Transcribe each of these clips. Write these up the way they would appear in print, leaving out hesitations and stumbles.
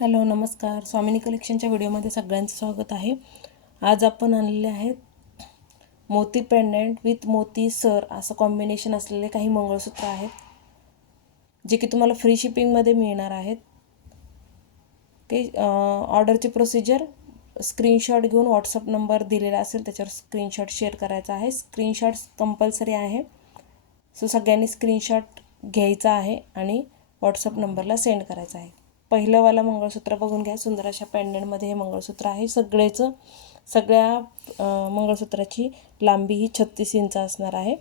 Hello नमस्कार. स्वामिनी कलेक्शनच्या व्हिडिओमध्ये सगळ्यांचं स्वागत आहे. आज आपण आणलेले आहेत मोती पेंडंट विथ मोती सर असं कॉम्बिनेशन असलेले काही मंगळसूत्र आहेत, जे की तुम्हाला फ्री शिपिंगमध्ये मिळणार आहेत. ते ऑर्डरची प्रोसिजर स्क्रीनशॉट घेऊन व्हॉट्सअप नंबर दिलेला असेल त्याच्यावर स्क्रीनशॉट शेअर करायचा आहे. स्क्रीनशॉट कंपल्सरी आहे, सो सगळ्यांनी स्क्रीनशॉट घ्यायचा आहे आणि व्हॉट्सअप नंबरला सेंड करायचा आहे. पहिलं वाला मंगळसूत्र बघून घ्या. सुंदर अशा पेंडंटमध्ये हे मंगळसूत्र आहे. सगळ्या मंगळसूत्राची लांबी ही 36 इंच असणार आहे.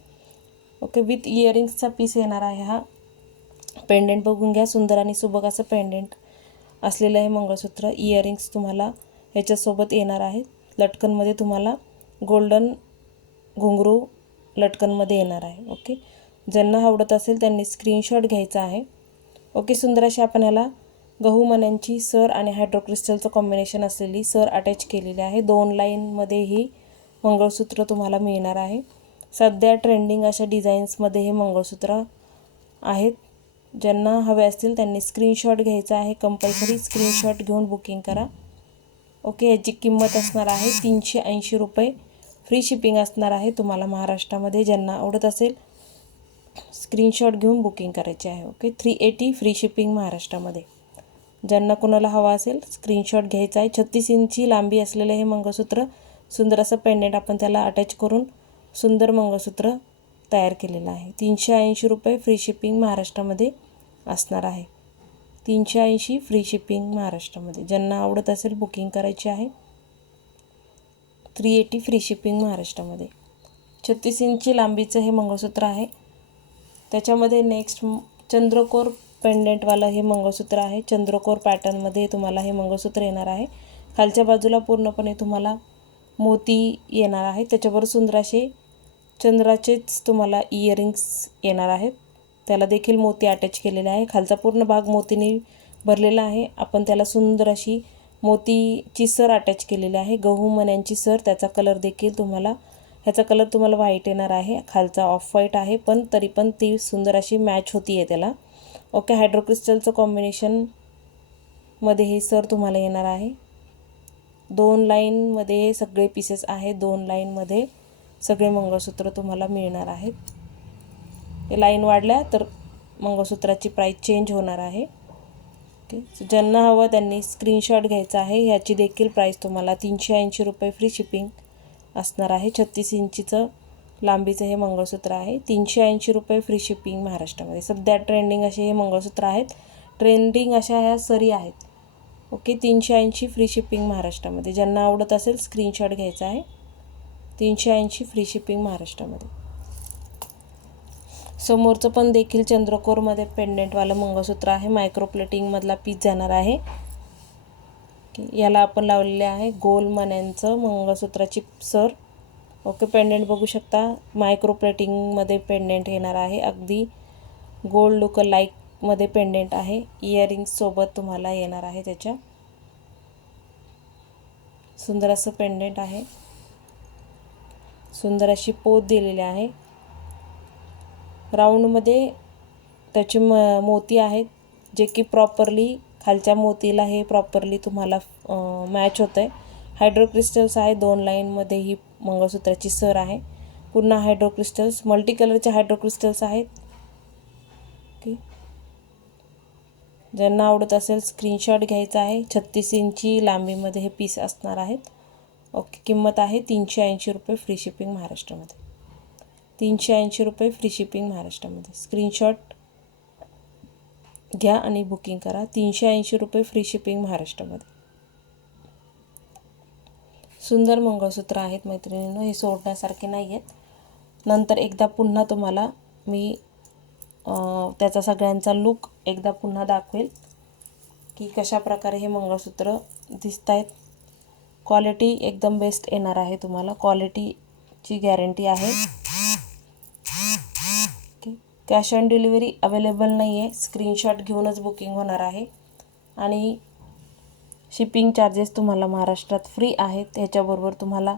ओके, विथ इयरिंग्सचा पीस येणार आहे. हा पेंडंट बघून घ्या. सुंदर आणि सुबक असं पेंडंट असलेलं आहे मंगळसूत्र. इयरिंग्स तुम्हाला ह्याच्यासोबत येणार आहे. लटकनमध्ये तुम्हाला गोल्डन घुंगरू लटकनमध्ये येणार आहे. ओके, ज्यांना आवडत असेल त्यांनी स्क्रीनशॉट घ्यायचा आहे. ओके, सुंदर अशी आपण ह्याला गहू मण्यांची सर आणि हायड्रोक्रिस्टलचं कॉम्बिनेशन असलेली सर अटॅच केलेली आहे. 2 लाईनमध्ये ही मंगळसूत्र तुम्हाला मिळणार आहे. सध्या ट्रेंडिंग अशा डिझाईन्समध्ये हे मंगळसूत्र आहेत. ज्यांना हवे असतील त्यांनी स्क्रीनशॉट घ्यायचा आहे. कंपल्सरी स्क्रीनशॉट घेऊन बुकिंग करा. ओके, याची किंमत असणार आहे 380 रुपये. फ्री शिपिंग असणार आहे तुम्हाला महाराष्ट्रामध्ये. ज्यांना आवडत असेल स्क्रीनशॉट घेऊन बुकिंग करायचे आहे. ओके, 380 फ्री शिपिंग महाराष्ट्रामध्ये. ज्यांना कोणाला हवा असेल स्क्रीनशॉट घ्यायचा आहे. 36 इंची लांबी असलेले हे मंगळसूत्र, सुंदर असं पेंडंट आपण त्याला अटॅच करून सुंदर मंगळसूत्र तयार केलेलं आहे. 380 रुपये फ्री शिपिंग महाराष्ट्रामध्ये असणार आहे. 380 फ्री शिपिंग महाराष्ट्रामध्ये. ज्यांना आवडत असेल बुकिंग करायची आहे. 380 फ्री शिपिंग महाराष्ट्रामध्ये. 36 इंची लांबीचं हे मंगळसूत्र आहे. त्याच्यामध्ये नेक्स्ट चंद्रकोर पेंडंटवालं हे मंगळसूत्र आहे. चंद्रकोर पॅटर्नमध्ये तुम्हाला हे मंगळसूत्र येणार आहे. खालच्या बाजूला पूर्णपणे तुम्हाला मोती येणार आहे. त्याच्यावर सुंदर असे चंद्राचेच तुम्हाला इयरिंग्स येणार आहेत. त्याला देखील मोती अटॅच केलेले आहे. खालचा पूर्ण भाग मोतीने भरलेला आहे. आपण त्याला सुंदर अशी मोतीची सर अटॅच केलेली आहे. गहू मण्यांची सर. त्याचा कलर देखील ह्याचा कलर तुम्हाला व्हाईट येणार आहे. खालचा ऑफ व्हाईट आहे, पण तरी पण ती सुंदर अशी मॅच होती आहे त्याला. ओके, हायड्रोक्रिस्टलचं कॉम्बिनेशनमध्ये हे सर तुम्हाला येणार आहे. 2 लाईनमध्ये सगळे पीसेस आहे. 2 लाईनमध्ये सगळे मंगळसूत्र तुम्हाला मिळणार आहेत. हे लाईन वाढल्या तर मंगळसूत्राची प्राईस चेंज होणार आहे. ओके, ज्यांना हवं त्यांनी स्क्रीनशॉट घ्यायचा आहे. ह्याची देखील प्राईस तुम्हाला 380 रुपये फ्री शिपिंग असणार आहे. 36 इंचीचं लांबीचं हे मंगळसूत्र आहे. 380 रुपये फ्री शिपिंग महाराष्ट्रामध्ये. सध्या ट्रेंडिंग असे हे मंगळसूत्र आहेत. ट्रेंडिंग अशा ह्या सरी आहेत. ओके, 380 फ्री शिपिंग महाराष्ट्रामध्ये. ज्यांना आवडत असेल स्क्रीनशॉट घ्यायचा आहे. 380 फ्री शिपिंग महाराष्ट्रामध्ये. समोरचं पण देखील चंद्रकोरमध्ये पेंडंटवालं मंगळसूत्र आहे. मायक्रोप्लेटिंगमधला पीस जाणार आहे. याला आपण लावलेले आहे गोल मण्यांचं मंगळसूत्राची सर. ओके, पेंडंट बघू शकता. मायक्रोप्लेटिंगमध्ये पेंडंट येणार आहे. अगदी गोल्ड लुक लाईकमध्ये पेंडंट आहे. इयरिंग्ससोबत तुम्हाला येणार आहे. त्याच्या सुंदर असं पेंडंट आहे. सुंदर अशी पोत दिलेली आहे. राऊंडमध्ये त्याचे मोती आहेत, जे की प्रॉपरली खालच्या मोतीला हे प्रॉपरली तुम्हाला मॅच होतं आहे. हायड्रोक्रिस्टल्स आहे. 2 लाईनमध्ये ही मंगळसूत्राची सर आहे. पुन्हा हायड्रोक्रिस्टल्स, मल्टी कलरचे हायड्रोक्रिस्टल्स आहेत. ओके, ज्यांना आवडत असेल स्क्रीनशॉट घ्यायचा आहे. 36 इंची लांबीमध्ये हे पीस असणार आहेत. ओके, किंमत आहे 380 रुपये फ्री शिपिंग महाराष्ट्रामध्ये. 380 रुपये फ्री शिपिंग महाराष्ट्रामध्ये. स्क्रीनशॉट घ्या आणि बुकिंग करा. 380 रुपये फ्री शिपिंग महाराष्ट्रामध्ये. सुंदर मंगळसूत्र आहेत मैत्रिणींनो. हे सोडण्यासारखे नाही आहेत. नंतर एकदा पुन्हा तुम्हाला मी त्याचा सगळ्यांचा लुक एकदा पुन्हा दाखवेल की कशा प्रकारे हे मंगळसूत्र दिसत आहेत. क्वालिटी एकदम बेस्ट येणार आहे. तुम्हाला क्वालिटीची गॅरंटी आहे. Okay, cash on delivery available नाही आहे. स्क्रीनशॉट घेऊनच बुकिंग होणार आहे. आणि शिपिंग चार्जेस तुम्हाला महाराष्ट्रात फ्री आहेत. ह्याच्याबरोबर तुम्हाला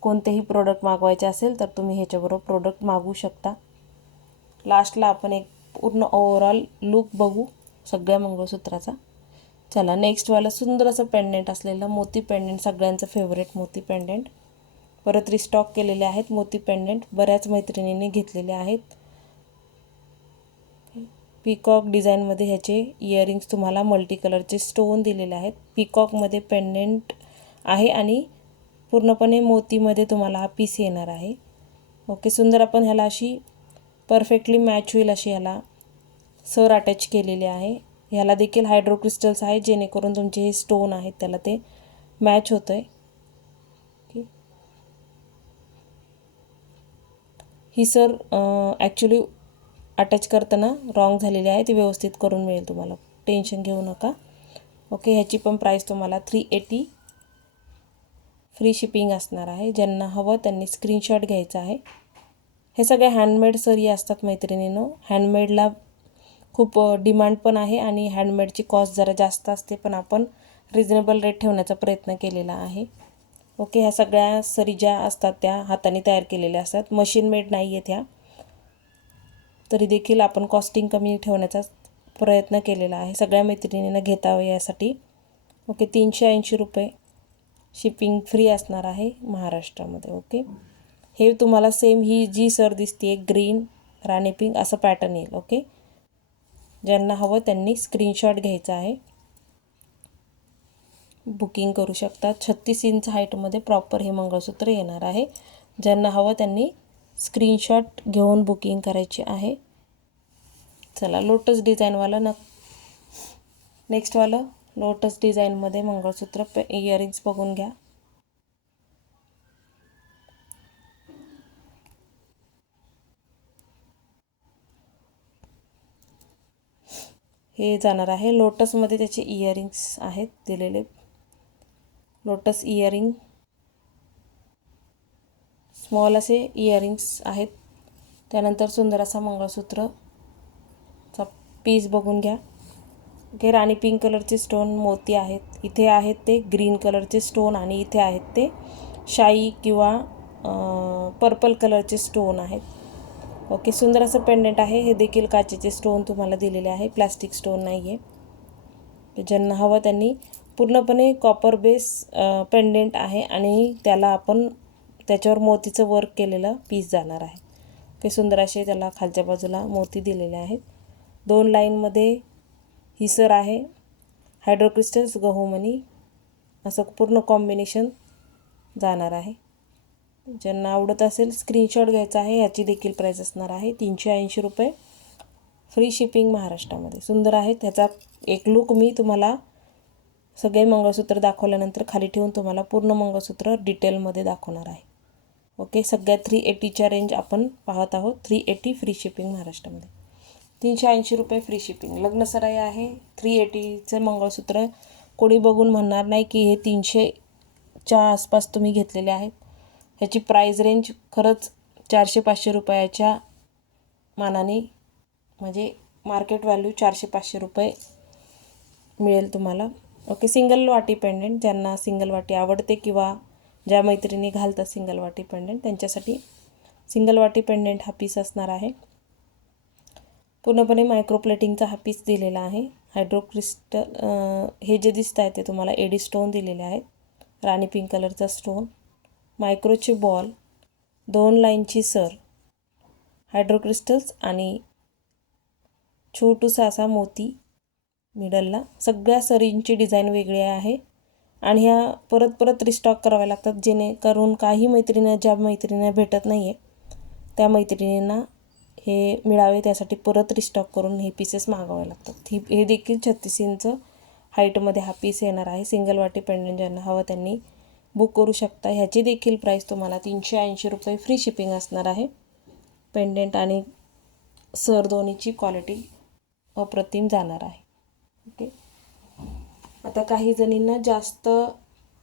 कोणतेही प्रोडक्ट मागवायचे असेल तर तुम्ही ह्याच्याबरोबर प्रोडक्ट मागवू शकता. लास्टला आपण एक पूर्ण ओव्हरऑल लुक बघू सगळ्या मंगळसूत्राचा. चला नेक्स्टवाला सुंदर असं पेंडेंट असलेलं मोती पेंडेंट, सगळ्यांचं फेवरेट मोती पेंडेंट परत रिस्टॉक केलेले आहेत. मोती पेंडेंट बऱ्याच मैत्रिणींनी घेतलेले आहेत. पीकॉक डिझाईनमध्ये ह्याचे इयरिंग्स तुम्हाला मल्टी कलरचे स्टोन दिलेले आहेत. पीकॉकमध्ये पेंडेंट आहे आणि पूर्णपणे मोतीमध्ये तुम्हाला हा पीस येणार आहे. ओके, सुंदर आपण ह्याला अशी परफेक्टली मॅच होईल अशी ह्याला सर अटॅच केलेले आहे. ह्याला देखील हायड्रो क्रिस्टल्स आहे, जेणेकरून तुमचे हे स्टोन आहेत त्याला ते मॅच होतं आहे. ओके, ही सर ॲक्च्युली अटॅच करताना रॉंग झालेली आहे, ती व्यवस्थित करून मिळेल तुम्हाला, टेन्शन घेऊ नका. ओके, ह्याची पण प्राईस तुम्हाला 380 फ्री शिपिंग असणार आहे. ज्यांना हवं त्यांनी स्क्रीनशॉट घ्यायचा आहे. हे सगळे हँडमेड सरी असतात मैत्रिणींनो. हँडमेडला खूप डिमांड पण आहे आणि हँडमेडची कॉस्ट जरा जास्त असते, पण आपण रिजनेबल रेट ठेवण्याचा प्रयत्न केलेला आहे. ओके, ह्या सगळ्या सरी ज्या असतात त्या हाताने तयार केलेल्या असतात, मशीन मेड नाही आहेत ह्या. तरी देखील आपण कॉस्टिंग कमी ठेवण्याचा प्रयत्न केलेला आहे, सगळ्या मैत्रिणींना घेतावं यासाठी. ओके, 380 रुपये शिपिंग फ्री असणार आहे महाराष्ट्रामध्ये. ओके, हे तुम्हाला सेम ही जी सर दिसते ग्रीन राणी पिंक असं पॅटर्न येईल. ओके, ज्यांना हवं त्यांनी स्क्रीनशॉट घ्यायचा आहे, बुकिंग करू शकतात. 36 इंच हाईटमध्ये प्रॉपर हे मंगळसूत्र येणार आहे. ज्यांना हवं त्यांनी स्क्रीनशॉट घेऊन बुकिंग करायची आहे. चला लोटस डिझाईनवाला नेक्स्टवालं लोटस डिझाईनमध्ये मंगळसूत्र इयरिंग्स बघून घ्या. हे जाणार आहे लोटसमध्ये, त्याचे इयरिंग्स आहेत दिलेले. लोटस इयरिंग स्मॉल असे इयरिंग्स आहेत. त्यानंतर सुंदर असा मंगळसूत्रचा पीस बघून घ्या. ओके, राणी पिंक कलरचे स्टोन मोती आहेत. इथे आहेत ते ग्रीन कलरचे स्टोन आणि इथे आहेत ते शाई किंवा पर्पल कलरचे स्टोन आहेत. ओके, सुंदर असं पेंडेंट आहे. हे देखील काचेचे स्टोन तुम्हाला दिलेले आहे, प्लास्टिक स्टोन नाही आहे. ज्यांना हवं त्यांनी पूर्णपणे कॉपर बेस पेंडेंट आहे आणि त्याला आपण त्याच्यावर मोतीचं वर्क केलेलं पीस जाणार आहे. ते सुंदर असे त्याला खालच्या बाजूला मोती दिलेले आहेत. 2 लाईनमध्ये ही सर आहे. हायड्रो क्रिस्टल्स गहूमणी असं पूर्ण कॉम्बिनेशन जाणार आहे. ज्यांना आवडत असेल स्क्रीनशॉट घ्यायचा आहे. ह्याची देखील प्राईस असणार आहे 380 रुपये फ्री शिपिंग महाराष्ट्रामध्ये. सुंदर आहे. त्याचा एक लुक मी तुम्हाला सगळे मंगळसूत्र दाखवल्यानंतर खाली ठेवून तुम्हाला पूर्ण मंगळसूत्र डिटेलमध्ये दाखवणार आहे. ओके, सगळ्या 380च्या रेंज आपण पाहत आहोत. 380 फ्री शिपिंग महाराष्ट्रामध्ये. 380 रुपये फ्री शिपिंग. लग्नसराई आहे. 380चं मंगळसूत्र कोणी बघून म्हणणार नाही की हे 300च्या आसपास तुम्ही घेतलेले आहेत. ह्याची प्राईज रेंज खरंच 400-500 रुपयाच्या मानाने, म्हणजे मार्केट व्हॅल्यू 400-500 रुपये मिळेल तुम्हाला. ओके, सिंगल वाटी पेंडेंट, ज्यांना सिंगल वाटी आवडते किंवा ज्या मैत्रिणी घालतात सिंगल वाटी पेंडेंट त्यांच्यासाठी सिंगल वाटी पेंडेंट हा पीस असणार आहे. पूर्णपणे मायक्रोप्लेटिंगचा हा पीस दिलेला आहे. हायड्रो क्रिस्टल हे जे दिसत आहे ते तुम्हाला एडी स्टोन दिलेले आहेत. राणी पिंक कलरचा स्टोन, मायक्रोचे बॉल, 2 लाईनची सर, हायड्रो क्रिस्टल्स आणि छोटूसा असा मोती मिडलला. सगळ्या सरींची डिझाईन वेगळी आहे आणि ह्या परत परत रिस्टॉक कराव्या लागतात, जेणेकरून काही मैत्रिणी ज्या मैत्रिणींना भेटत नाही आहे त्या मैत्रिणींना हे मिळावे, त्यासाठी परत रिस्टॉक करून हे पीसेस मागवावे लागतात. हे देखील 36 इंच हाईटमध्ये हा पीस येणार आहे. सिंगल वाटी पेंडेंट ज्यांना हवं त्यांनी बुक करू शकता. ह्याची देखील प्राईस तुम्हाला 380 रुपये फ्री शिपिंग असणार आहे. पेंडेंट आणि सर दोन्हीची क्वालिटी अप्रतिम जाणार आहे. ओके, आता काही जणींना जास्त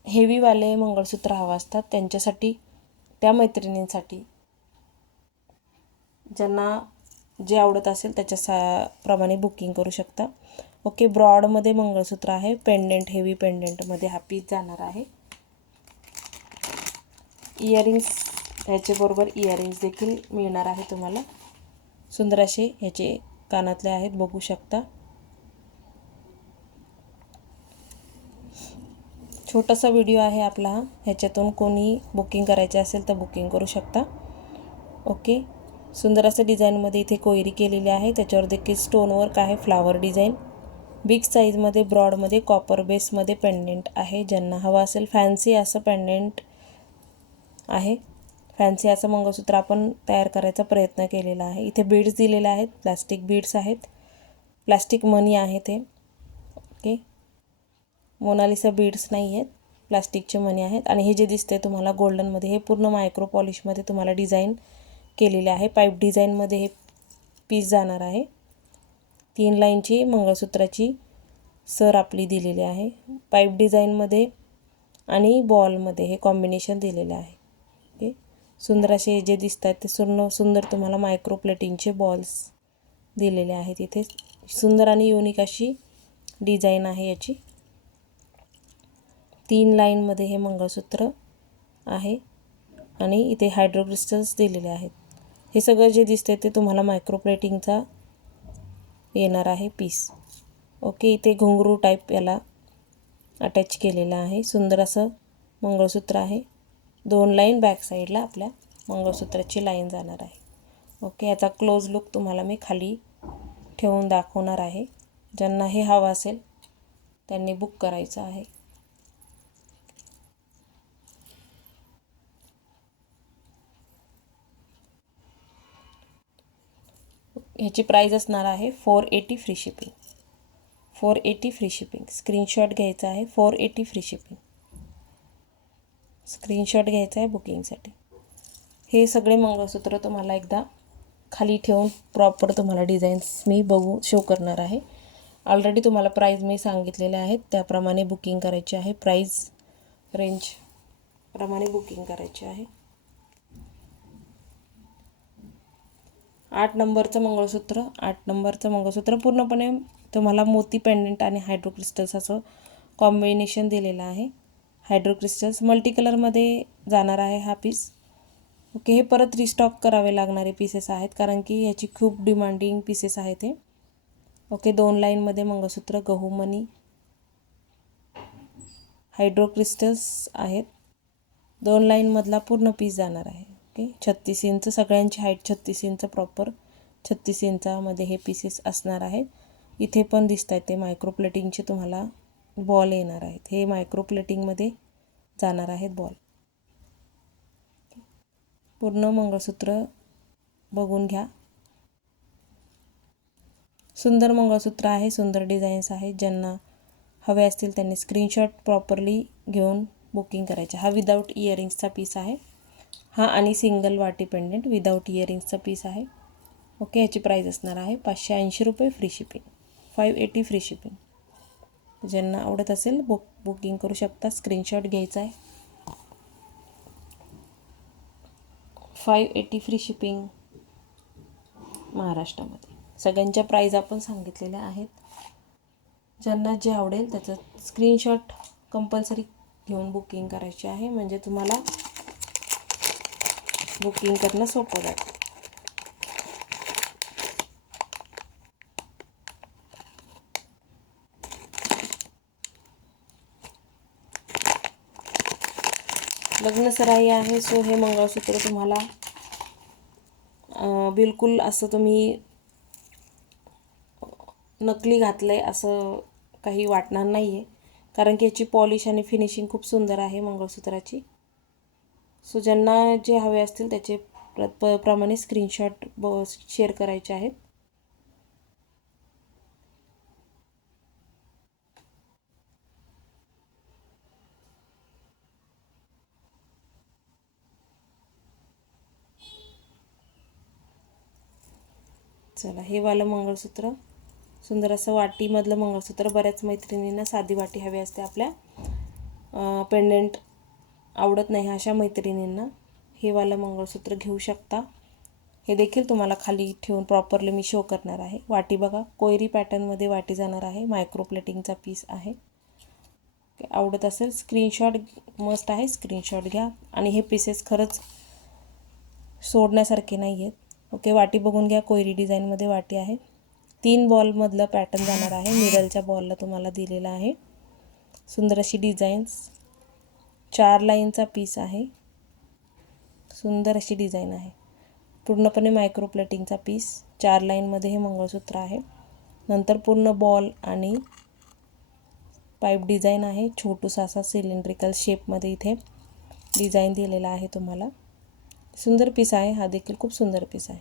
हेवीवाले मंगळसूत्र हवं असतात, त्यांच्यासाठी त्या मैत्रिणींसाठी ज्यांना जे आवडत असेल त्याच्याप्रमाणे बुकिंग करू शकता. ओके, ब्रॉडमध्ये मंगळसूत्र आहे. पेंडेंट हेवी पेंडेंटमध्ये हा पीस जाणार आहे. इयरिंग्स ह्याच्याबरोबर इयरिंग्स देखील मिळणार आहे तुम्हाला. सुंदर असे ह्याचे कानातले आहेत, बघू शकता. छोटासा व्हिडिओ आहे आपला हा. ह्याच्यातून कोणी बुकिंग करायचे असेल तर बुकिंग करू शकता. ओके, सुंदर असं डिझाईनमध्ये इथे कोयरी केलेली आहे. त्याच्यावर देखील स्टोन वर्क आहे, फ्लावर डिझाईन. बिग साईजमध्ये ब्रॉडमध्ये कॉपर बेसमध्ये पेंडेंट आहे. ज्यांना हवं असेल फॅन्सी असं पेंडेंट आहे, फॅन्सी असं मंगळसूत्र आपण तयार करायचा प्रयत्न केलेला आहे. इथे बीड्स दिलेले आहेत, प्लास्टिक बीड्स आहेत, प्लास्टिक मनी आहे ते. ओके, मोनालिसा बीड्स नाही आहेत, प्लास्टिकचे मनी आहेत. आणि हे जे दिसते तुम्हाला गोल्डनमध्ये, हे पूर्ण मायक्रो पॉलिशमध्ये तुम्हाला डिझाईन केलेले आहे. पाईप डिझाईनमध्ये हे पीस जाणार आहे. 3 लाईनची मंगळसूत्राची सर आपली दिलेली आहे. पाईप डिझाईनमध्ये आणि बॉलमध्ये हे कॉम्बिनेशन दिलेलं आहे. ओके, सुंदर असे जे दिसत आहेत ते सुंदर तुम्हाला मायक्रो प्लेटिंगचे बॉल्स दिलेले आहेत. इथे सुंदर आणि युनिक अशी डिझाईन आहे याची. 3 लाईनमध्ये हे मंगळसूत्र आहे आणि इथे हायड्रो क्रिस्टल्स दिलेले आहेत. हे सगळं जे दिसते ते तुम्हाला मायक्रो प्लेटिंगचा येणार आहे पीस. ओके, इथे घुंगरू टाईप याला अटॅच केलेलं आहे. सुंदर असं मंगळसूत्र आहे. 2 लाईन बॅक साईडला आपल्या मंगळसूत्राची लाईन जाणार आहे. ओके, याचा क्लोज लुक तुम्हाला मी खाली ठेवून दाखवणार आहे. ज्यांना हे हवं असेल त्यांनी बुक करायचं आहे. ह्याची प्राईज असणार आहे 480 free shipping. 480 free shipping. Screenshot घ्यायचा आहे. 480 फ्री शिपिंग. स्क्रीनशॉट घ्यायचा आहे बुकिंगसाठी. हे सगळे मंगळसूत्र तुम्हाला एकदा खाली ठेवून प्रॉपर तुम्हाला डिझाईन्स मी शो करणार आहे. ऑलरेडी तुम्हाला प्राईज मी सांगितलेले आहेत, त्याप्रमाणे बुकिंग करायची आहे. प्राईज रेंज प्रमाणे बुकिंग करायची आहे. 8 नंबरचं मंगळसूत्र. 8 नंबरचं मंगळसूत्र पूर्णपणे तुम्हाला मोती पेंडेंट आणि हायड्रो क्रिस्टल्स असं कॉम्बिनेशन दिलेलं आहे. हायड्रो क्रिस्टल्स मल्टी कलरमध्ये जाणार आहे हा पीस. ओके, हे परत रिस्टॉक करावे लागणारे पीसेस आहेत कारण की ह्याची खूप डिमांडिंग पीसेस आहेत हे. ओके, 2 लाईनमध्ये मंगळसूत्र, गहूमणी, हायड्रो क्रिस्टल्स आहेत. 2 लाईनमधला पूर्ण पीस जाणार आहे. ओके, 36 इंच सगळ्यांची हाईट 36 इंच प्रॉपर 36 इंचामध्ये हे पीसेस असणार आहेत. इथे पण दिसत आहेत ते मायक्रो प्लेटिंगचे तुम्हाला बॉल येणार आहेत. हे मायक्रो प्लेटिंगमध्ये जाणार आहेत बॉल. पूर्ण मंगळसूत्र बघून घ्या. सुंदर मंगळसूत्र आहे, सुंदर डिझाईन्स आहेत. ज्यांना हवे असतील त्यांनी स्क्रीनशॉट प्रॉपरली घेऊन बुकिंग करायचे. हा विदाऊट इयरिंग्सचा पीस आहे हा आणि सिंगल वाटी पेंडेंट विदाऊट इयरिंग्सचा पीस आहे. ओके, याची प्राईज असणार आहे 580 रुपये फ्री शिपिंग. 580 free shipping. ज्यांना आवडत असेल बुकिंग करू शकता. स्क्रीनशॉट घ्यायचा आहे. 580 फ्री शिपिंग महाराष्ट्रामध्ये. सगळ्यांच्या प्राईज आपण सांगितलेल्या आहेत. ज्यांना जे आवडेल त्याचं स्क्रीनशॉट कंपल्सरी घेऊन बुकिंग करायची आहे, म्हणजे तुम्हाला बुकिंग करणं सोपं जातं. लग्नसराई आहे, सो हे मंगळसूत्र तुम्हाला बिलकुल असं तुम्ही नकली घातलं आहे असं काही वाटणार नाही आहे, कारण की याची पॉलिश आणि फिनिशिंग खूप सुंदर आहे मंगळसूत्राची. सो ज्यांना जे हवे असतील त्याचे प्रमाणे स्क्रीनशॉट शेअर करायचे आहेत. चला, हे वालं मंगळसूत्र सुंदर असं वाटीमधलं मंगळसूत्र. बऱ्याच मैत्रिणींना साधी वाटी हवी असते आपल्या, पेंडेंट आवडत नाही अशा मैत्रिणींना हे वालं मंगळसूत्र घेऊ शकता. हे देखील तुम्हाला खाली ठेवून प्रॉपरली मी शो करणार आहे. वाटी बघा, कोयरी पॅटर्नमध्ये वाटी जाणार आहे. मायक्रो प्लेटिंगचा पीस आहे. आवडत असेल स्क्रीनशॉट मस्ट आहे, स्क्रीनशॉट घ्या. आणि हे पीसेस खरंच सोडण्यासारखे नाही आहेत. ओके, वाटी बघून घ्या. कोयरी डिझाईनमध्ये वाटी आहे. 3 बॉलमधलं पॅटर्न जाणार आहे. मिडलच्या बॉलला तुम्हाला दिलेला आहे. सुंदर अशी डिझाईन्स 4 लाईनचा पीस आहे, सुंदर अशी डिझाईन आहे, पूर्णपणे मायक्रो प्लेटिंगचा पीस, 4 लाईनमध्ये हे मंगळसूत्र आहे. नंतर पूर्ण बॉल आणि पाईप डिझाईन आहे, छोटूसा असा सिलेंड्रिकल शेपमध्ये इथे डिझाईन दिलेला आहे तुम्हाला. सुंदर पीस आहे, हा देखील खूप सुंदर पीस आहे.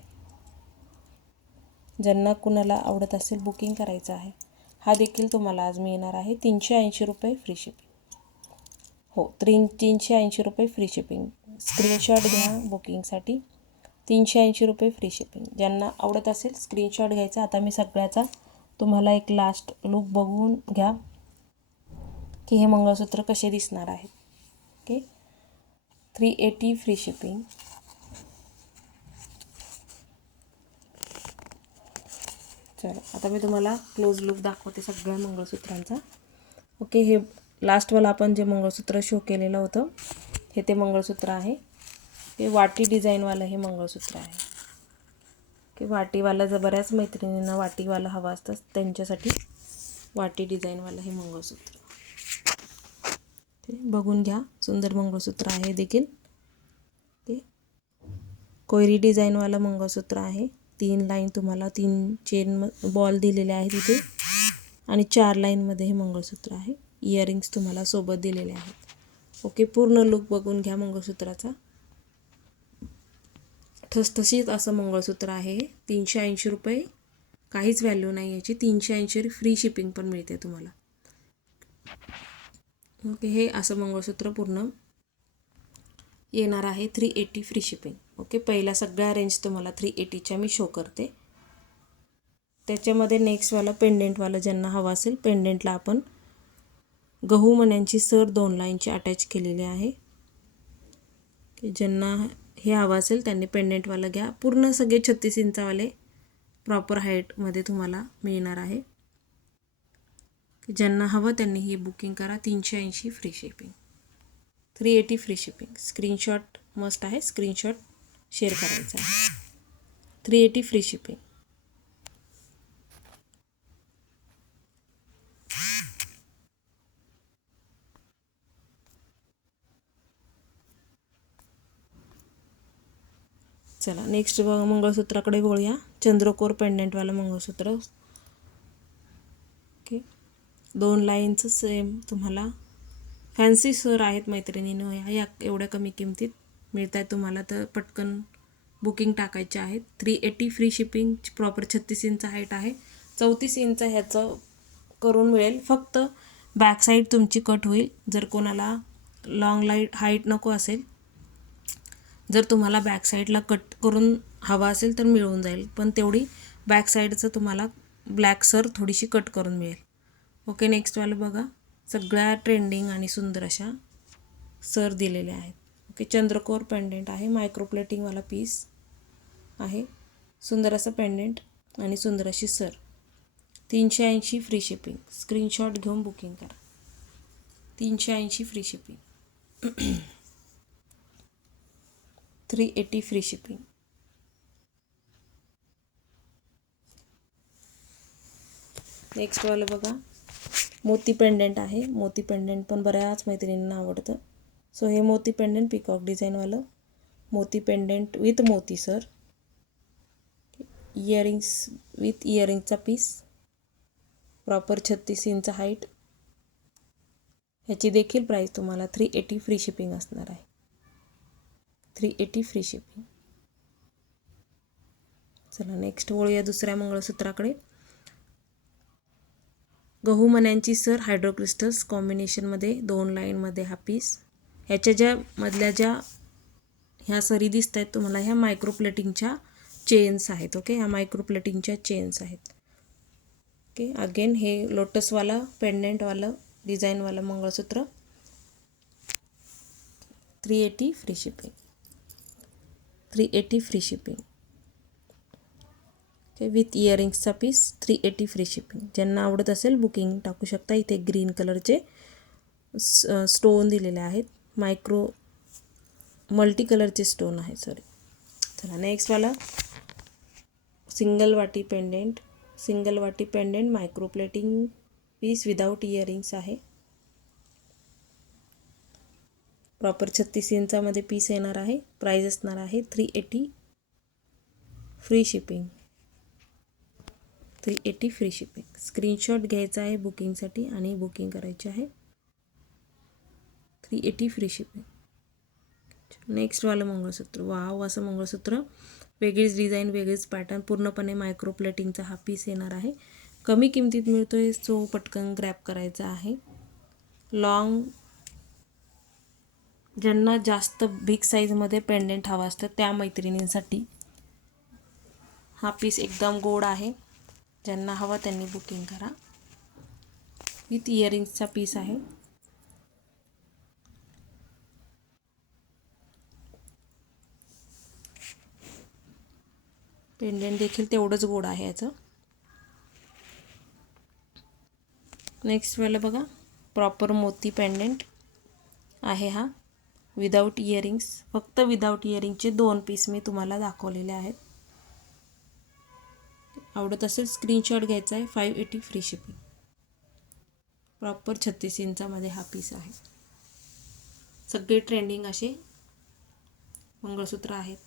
ज्यांना कुणाला आवडत असेल बुकिंग करायचं आहे. हा देखील तुम्हाला आज मिळणार आहे 380 रुपये फ्री शिपिंग. हो, 380 रुपये फ्री शिपिंग. स्क्रीनशॉट घ्या बुकिंगसाठी. 380 रुपये फ्री शिपिंग. ज्यांना आवडत असेल स्क्रीनशॉट घ्यायचा. आता मी सगळ्याचा तुम्हाला एक लास्ट लुक बघून घ्या की हे मंगळसूत्र कसे दिसणार आहेत. Okay, 380 free shipping. चला आता मी तुम्हाला क्लोज लुक दाखवते सगळ्या मंगळसूत्रांचा. ओके, हे लास्टवाला आपण जे मंगळसूत्र शो केलेलं होतं हे ते मंगळसूत्र आहे. हे वाटी डिझाईनवालं हे मंगळसूत्र आहे. की वाटीवाला जर बऱ्याच मैत्रिणींना वाटीवाला हवा असतं त्यांच्यासाठी वाटी डिझाईनवालं हे मंगळसूत्र ते बघून घ्या. सुंदर मंगळसूत्र आहे देखील. ते कोयरी डिझाईनवालं मंगळसूत्र आहे. 3 लाईन तुम्हाला 3 चेन बॉल दिलेले आहेत इथे आणि 4 लाईनमध्ये हे मंगळसूत्र आहे. इयरिंग्स तुम्हाला सोबत दिलेले आहेत. ओके, पूर्ण लुक बघून घ्या मंगळसूत्राचा. ठसठशीत असं मंगळसूत्र आहे. 380 रुपये, काहीच व्हॅल्यू नाही याची. 380 फ्री शिपिंग पण मिळते तुम्हाला. ओके, हे असं मंगळसूत्र पूर्ण येणार आहे 380 फ्री शिपिंग. ओके, पहिल्या सगळ्या रेंज तुम्हाला 380च्या मी शो करते. त्याच्यामध्ये नेक्स्टवाला पेंडेंटवाला ज्यांना हवा असेल, पेंडेंटला आपण गहू मण्यांची सर 2 लाईनची अटॅच केलेली आहे. की ज्यांना हे हवं असेल त्यांनी पेंडेंटवाला घ्या. पूर्ण सगळे 36 इंचावाले प्रॉपर हाईटमध्ये तुम्हाला मिळणार आहे. ज्यांना हवं त्यांनी ही बुकिंग करा. 380 free shipping, 380 free shipping. Screenshot must आहे, स्क्रीनशॉट शेअर करायचा आहे. 380 फ्री शिपिंग. चला नेक्स्ट मंगळसूत्राकडे वळूया. चंद्रकोर पेंडेंटवालं मंगळसूत्र. ओके, 2 लाईनचं सेम तुम्हाला फॅन्सी सर आहेत मैत्रिणीनं. या एवढ्या कमी किमतीत मिळत आहे तुम्हाला, तर पटकन बुकिंग टाकायचे आहेत. 380 free shipping. Proper 36 inch height आहे. 34 इंच ह्याचं करून मिळेल. फक्त बॅक साईड तुमची कट होईल. जर कोणाला लॉंग हाईट नको असेल, जर तुम्हाला बॅक साईडला कट करून हवा असेल तर मिळून जाईल, पण तेवढी बॅक साईडचं तुम्हाला ब्लॅक सर थोडीशी कट करून मिळेल. ओके, नेक्स्टवालं बघा. सगळ्या ट्रेंडिंग आणि सुंदर अशा सर दिलेल्या आहेत. ओके, चंद्रकोर पेंडेंट आहे, मायक्रो प्लेटिंगवाला पीस आहे. सुंदर असं पेंडेंट आणि सुंदर अशी सर. 380 free shipping. स्क्रीनशॉट घेऊन बुकिंग करा. 380 फ्री शिपिंग. 380 free shipping. नेक्स्टवालं बघा. मोती पेंडेंट आहे. मोती पेंडेंट पण बऱ्याच मैत्रिणींना आवडतं. सो हे मोती पेंडेंट पिकॉक डिझाईनवालं मोती पेंडेंट विथ मोती सर. इयरिंग्स विथ इयरिंगचा पीस. Proper 36 inch height. ह्याची देखील प्राईस तुम्हाला 380 फ्री शिपिंग असणार आहे. 380 फ्री शिपिंग. चला नेक्स्ट वळूया दुसऱ्या मंगळसूत्राकडे. गहू मण्यांची सर हायड्रो क्रिस्टल्स कॉम्बिनेशनमध्ये 2 लाईनमध्ये हा पीस. ह्याच्या ज्या मधल्या ज्या ह्या सरी दिसत आहेत तुम्हाला, ह्या मायक्रो प्लेटिंगच्या चेन्स आहेत. ओके, ह्या मायक्रो प्लेटिंगच्या चेन्स आहेत. ओके, अगेन हे लोटसवाला पेंडेंटवालं डिझाईनवालं मंगळसूत्र. 380 free shipping. 380 free shipping. Okay, with इयरिंग्सचा पीस. 380 free shipping. ज्यांना आवडत असेल बुकिंग टाकू शकता. इथे ग्रीन कलरचे स्टोन दिलेले आहेत. मायक्रो मल्टी कलरचे स्टोन आहे, सॉरी. चला नेक्स्टवाला सिंगल वाटी पेंडेंट. सिंगल वाटी pendant micro plating piece without earrings आहे. प्रॉपर 36 इंचामध्ये पीस येणार आहे. प्राईस असणार आहे 380 free shipping. 380 free shipping. Screenshot घ्यायचा आहे बुकिंगसाठी आणि बुकिंग करायची आहे. 380 फ्री शिपिंग. नेक्स्टवालं मंगळसूत्र. वाव, असं मंगळसूत्र, वेगळीच डिझाईन, वेगळीच पॅटर्न, पूर्णपणे मायक्रो प्लेटिंगचा हा पीस येणार आहे. कमी किमतीत मिळतो आहे, सो पटकन ग्रॅब करायचा आहे. लॉंग, ज्यांना जास्त बिग साईजमध्ये पेंडेंट हवा असतं त्या मैत्रिणींसाठी हा पीस एकदम गोड आहे. ज्यांना हवा त्यांनी बुकिंग करा. विथ इयरिंग्सचा पीस आहे. पेंडेंट देखील तेवढंच गोड आहे याचं. नेक्स्ट वाला बघा, प्रॉपर मोती पेंडेंट आहे हा, विदाऊट इयरिंग्स. फक्त विदाऊट इयरिंगचे 2 पीस मी तुम्हाला दाखवलेले आहेत. आवडत असेल स्क्रीनशॉट घ्यायचा आहे. 580 फ्री शिपिंग. प्रॉपर 36 इंचामध्ये हा पीस आहे. सगळे ट्रेंडिंग असे मंगळसूत्र आहेत.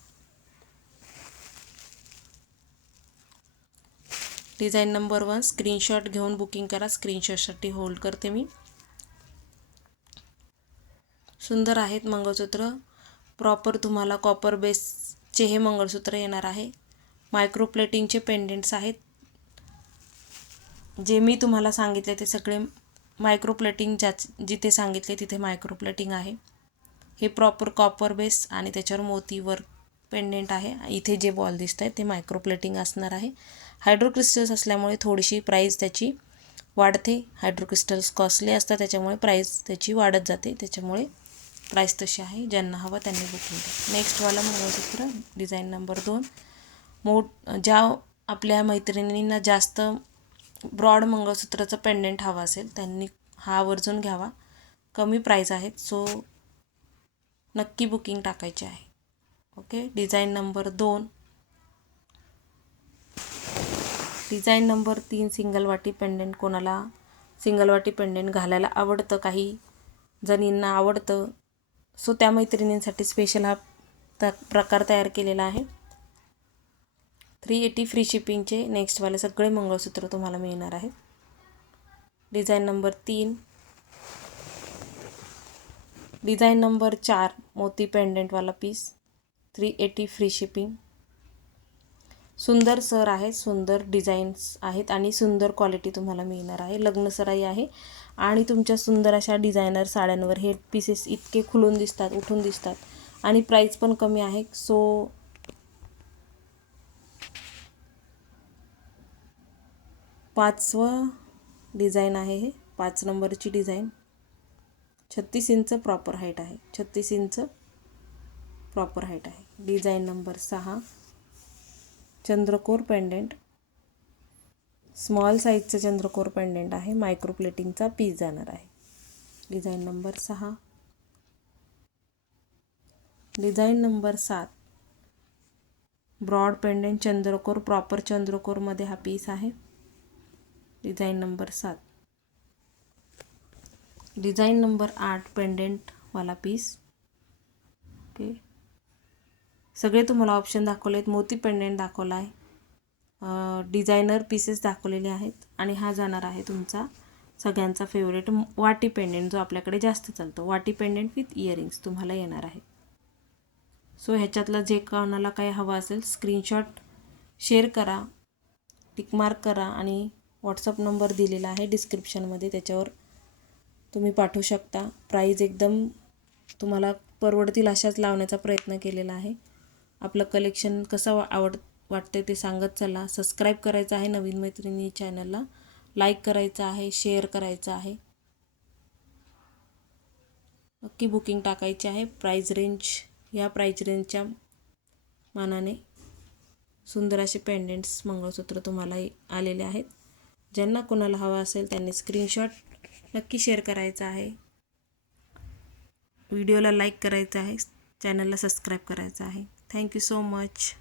डिझाईन नंबर 1 स्क्रीनशॉट घेऊन बुकिंग करा. स्क्रीनशॉटसाठी होल्ड करते मी. सुंदर आहेत मंगळसूत्र. प्रॉपर तुम्हाला कॉपर बेसचे हे मंगळसूत्र येणार आहे. मायक्रो प्लेटिंगचे पेंडेंट्स आहेत. जे मी तुम्हाला सांगितले ते सगळे मायक्रो प्लेटिंग, जिथे सांगितले तिथे मायक्रो प्लेटिंग आहे. हे प्रॉपर कॉपर बेस आणि त्याच्यावर मोतीवर पेंडेंट आहे. इथे जे बॉल दिसत आहेत ते मायक्रो प्लेटिंग असणार आहे. हायड्रो क्रिस्टल्स असल्यामुळे थोडीशी प्राईस त्याची वाढते. हायड्रो क्रिस्टल्स कॉस्टली असतात, त्याच्यामुळे प्राईस त्याची वाढत जाते. त्याच्यामुळे प्राईस तशी आहे. ज्यांना हवं त्यांनी बुकिंग करा. नेक्स्टवाला मंगळसूत्र, डिझाईन नंबर 2. ज्या आपल्या मैत्रिणींना जास्त ब्रॉड मंगळसूत्राचं पेंडेंट हवं असेल त्यांनी हा आवर्जून घ्यावा. कमी प्राईस आहेत, सो नक्की बुकिंग टाकायची आहे. Okay. Design number 2. Design number 3 single वाटी पेंडेंट. कोणाला सिंगल वाटी पेंडेंट घालायला आवडतं, काही जणींना आवडतं, सो त्या मैत्रिणींसाठी स्पेशल हा प्रकार तयार केलेला आहे. 380 फ्री शिपिंगचे नेक्स्टवाले सगळे मंगळसूत्र तुम्हाला मिळणार आहेत. Design number 3. डिझाईन नंबर 4 मोती पेंडेंटवाला पीस. 380 free shipping. सुंदर सर आहे, सुंदर डिझाईन्स आहेत आणि सुंदर क्वालिटी तुम्हाला मिळणार आहे. लग्नसराई आहे आणि तुमच्या सुंदर अशा डिझायनर साड्यांवर हे पीसेस इतके खुलून दिसतात, उठून दिसतात आणि प्राईस पण कमी आहे. सो 5वं डिझाईन आहे हे, 5 नंबरची डिझाईन. 36 इंच प्रॉपर हाईट आहे. 36 इंच प्रॉपर हाईट आहे. डिझाईन नंबर 6 चंद्रकोर पेंडेंट. स्मॉल साईजचं चंद्रकोर पेंडेंट आहे. मायक्रो प्लेटिंगचा पीस जाणार आहे. Design number 6. Design number 7 broad pendant चंद्रकोर, प्रॉपर चंद्रकोरमध्ये हा पीस आहे. Design number 7. डिझाईन नंबर 8 पेंडेंटवाला पीस. ओके. सगळे तुम्हाला ऑप्शन दाखवलेत. मोती पेंडेंट दाखवला आहे, डिझायनर पीसेस दाखवलेले आहेत आणि हा जाणार आहे तुमचा सगळ्यांचा फेवरेट वाटी पेंडेंट, जो आपल्याकडे जास्त चालतो. वाटी पेंडेंट विथ इयरिंग्स तुम्हाला येणार आहे. सो ह्याच्यातलं जे कोणाला काही हवं असेल स्क्रीनशॉट शेअर करा, टिकमार्क करा आणि व्हॉट्सअप नंबर दिलेला आहे डिस्क्रिप्शनमध्ये, त्याच्यावर तुम्ही पाठवू शकता. प्राईज एकदम तुम्हाला परवडतील अशाच लावण्याचा प्रयत्न केलेला आहे. आपलं कलेक्शन कसं वाटतं ते सांगत चला. सबस्क्राईब करायचं आहे नवीन मैत्रिणी चॅनलला, लाईक करायचं आहे, शेअर करायचं आहे. नक्की बुकिंग टाकायची आहे. प्राईज रेंज, या प्राईज रेंजच्या मानाने सुंदर असे पेंडेंट्स मंगळसूत्र तुम्हाला आलेले आहेत. ज्यांना कोणाला हवा असेल त्यांनी स्क्रीनशॉट नक्की शेअर करायचा आहे, व्हिडिओला लाईक करायचं आहे, चॅनलला सबस्क्राईब करायचं आहे. Thank you so much.